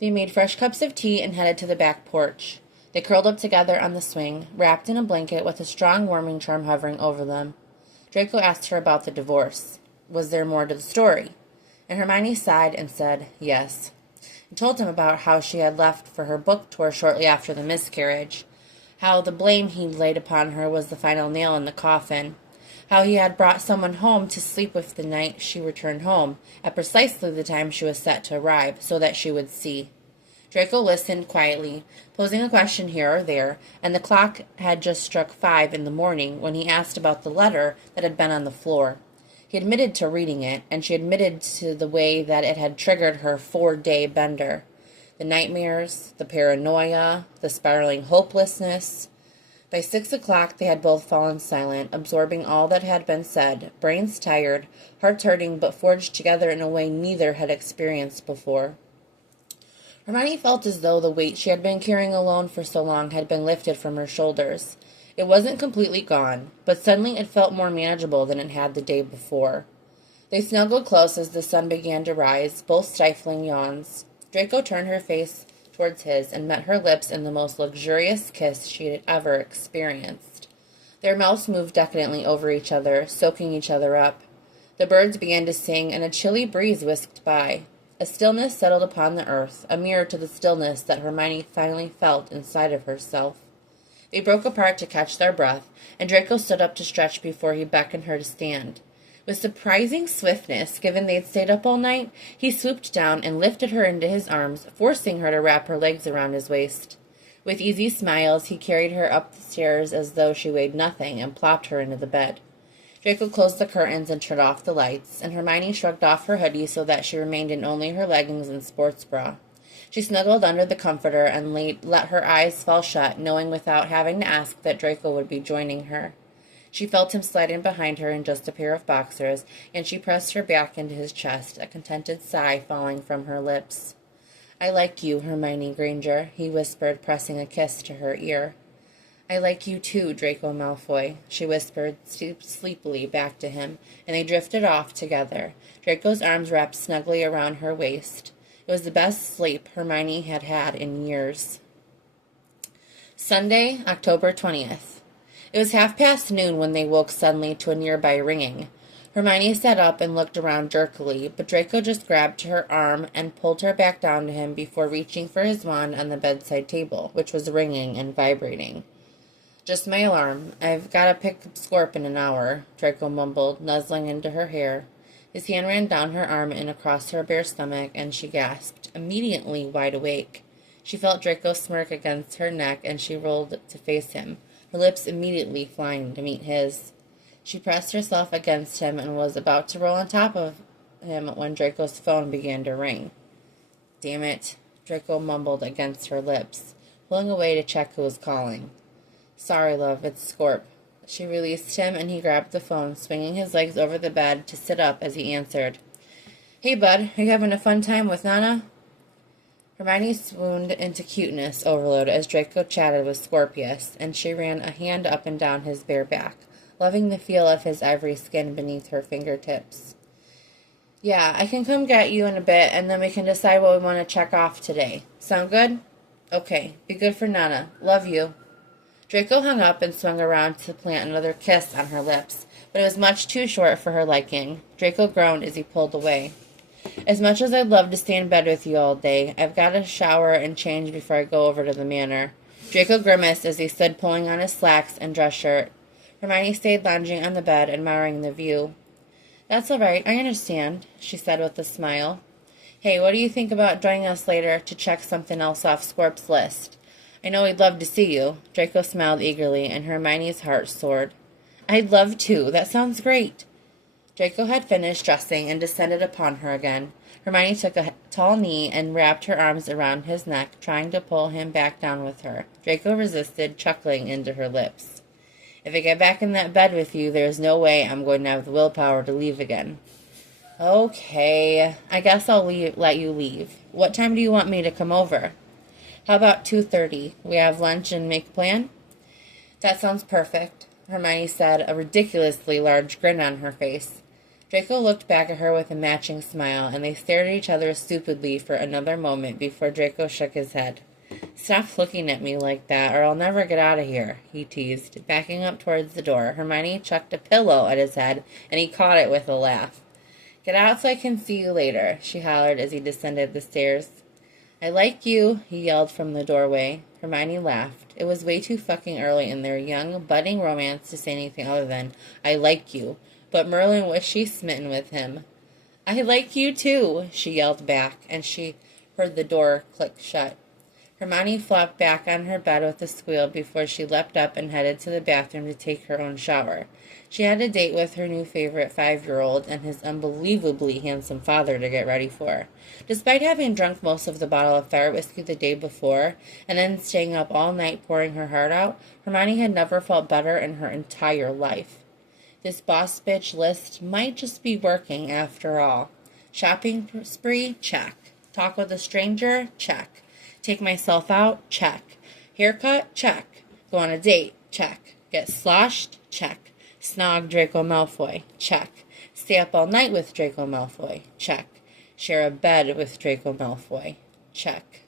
They made fresh cups of tea and headed to the back porch. They curled up together on the swing, wrapped in a blanket with a strong warming charm hovering over them. Draco asked her about the divorce. Was there more to the story? And Hermione sighed and said yes, and told him about how she had left for her book tour shortly after the miscarriage, how the blame he laid upon her was the final nail in the coffin, how he had brought someone home to sleep with the night she returned home, at precisely the time she was set to arrive, so that she would see. Draco listened quietly, posing a question here or there, and the clock had just struck 5 in the morning when he asked about the letter that had been on the floor. He admitted to reading it, and she admitted to the way that it had triggered her 4-day bender. The nightmares, the paranoia, the spiraling hopelessness. By 6 o'clock they had both fallen silent, absorbing all that had been said, brains tired, hearts hurting, but forged together in a way neither had experienced before. Hermione felt as though the weight she had been carrying alone for so long had been lifted from her shoulders. It wasn't completely gone, but suddenly it felt more manageable than it had the day before. They snuggled close as the sun began to rise, both stifling yawns. Draco turned her face towards his and met her lips in the most luxurious kiss she had ever experienced. Their mouths moved decadently over each other, soaking each other up. The birds began to sing, and a chilly breeze whisked by. A stillness settled upon the earth, a mirror to the stillness that Hermione finally felt inside of herself. They broke apart to catch their breath, and Draco stood up to stretch before he beckoned her to stand. With surprising swiftness, given they'd stayed up all night, he swooped down and lifted her into his arms, forcing her to wrap her legs around his waist. With easy smiles, he carried her up the stairs as though she weighed nothing and plopped her into the bed. Draco closed the curtains and turned off the lights, and Hermione shrugged off her hoodie so that she remained in only her leggings and sports bra. She snuggled under the comforter and let her eyes fall shut, knowing without having to ask that Draco would be joining her. She felt him slide in behind her in just a pair of boxers, and she pressed her back into his chest, a contented sigh falling from her lips. "I like you, Hermione Granger," he whispered, pressing a kiss to her ear. "I like you too, Draco Malfoy," she whispered sleepily back to him, and they drifted off together, Draco's arms wrapped snugly around her waist. It was the best sleep Hermione had had in years. Sunday, October 20th. It was noon when they woke suddenly to a nearby ringing. Hermione sat up and looked around jerkily, but Draco just grabbed her arm and pulled her back down to him before reaching for his wand on the bedside table, which was ringing and vibrating. "Just my alarm. I've got to pick up Scorp in an hour," Draco mumbled, nuzzling into her hair. His hand ran down her arm and across her bare stomach, and she gasped, immediately wide awake. She felt Draco smirk against her neck, and she rolled to face him, her lips immediately flying to meet his. She pressed herself against him and was about to roll on top of him when Draco's phone began to ring. "Damn it," Draco mumbled against her lips, pulling away to check who was calling. "Sorry, love, it's Scorp." She released him, and he grabbed the phone, swinging his legs over the bed to sit up as he answered. "Hey, bud, are you having a fun time with Nana?" Hermione swooned into cuteness overload as Draco chatted with Scorpius, and she ran a hand up and down his bare back, loving the feel of his ivory skin beneath her fingertips. "Yeah, I can come get you in a bit, and then we can decide what we want to check off today. Sound good?" "Okay, be good for Nana. Love you." Draco hung up and swung around to plant another kiss on her lips, but it was much too short for her liking. Draco groaned as he pulled away. "As much as I'd love to stay in bed with you all day, I've got to shower and change before I go over to the manor." Draco grimaced as he stood pulling on his slacks and dress shirt. Hermione stayed lounging on the bed, admiring the view. "That's all right, I understand," she said with a smile. "Hey, what do you think about joining us later to check something else off Scorp's list? I know he'd love to see you." Draco smiled eagerly, and Hermione's heart soared. "I'd love to. That sounds great." Draco had finished dressing and descended upon her again. Hermione took a tall knee and wrapped her arms around his neck, trying to pull him back down with her. Draco resisted, chuckling into her lips. "If I get back in that bed with you, there's no way I'm going to have the willpower to leave again." "Okay, I guess I'll let you leave. What time do you want me to come over?" "How about 2:30? We have lunch and make a plan?" "That sounds perfect," Hermione said, a ridiculously large grin on her face. Draco looked back at her with a matching smile, and they stared at each other stupidly for another moment before Draco shook his head. "Stop looking at me like that, or I'll never get out of here," he teased, backing up towards the door. Hermione chucked a pillow at his head, and he caught it with a laugh. "Get out so I can see you later," she hollered as he descended the stairs. "I like you," he yelled from the doorway. Hermione laughed. It was way too fucking early in their young, budding romance to say anything other than, "I like you," but Merlin was she smitten with him. "I like you too," she yelled back, and she heard the door click shut. Hermione flopped back on her bed with a squeal before she leapt up and headed to the bathroom to take her own shower. She had a date with her new favorite 5-year-old and his unbelievably handsome father to get ready for. Despite having drunk most of the bottle of fire whiskey the day before, and then staying up all night pouring her heart out, Hermione had never felt better in her entire life. This boss bitch list might just be working after all. Shopping spree? Check. Talk with a stranger? Check. Take myself out? Check. Haircut? Check. Go on a date? Check. Get sloshed? Check. Snog Draco Malfoy? Check. Stay up all night with Draco Malfoy? Check. Share a bed with Draco Malfoy? Check.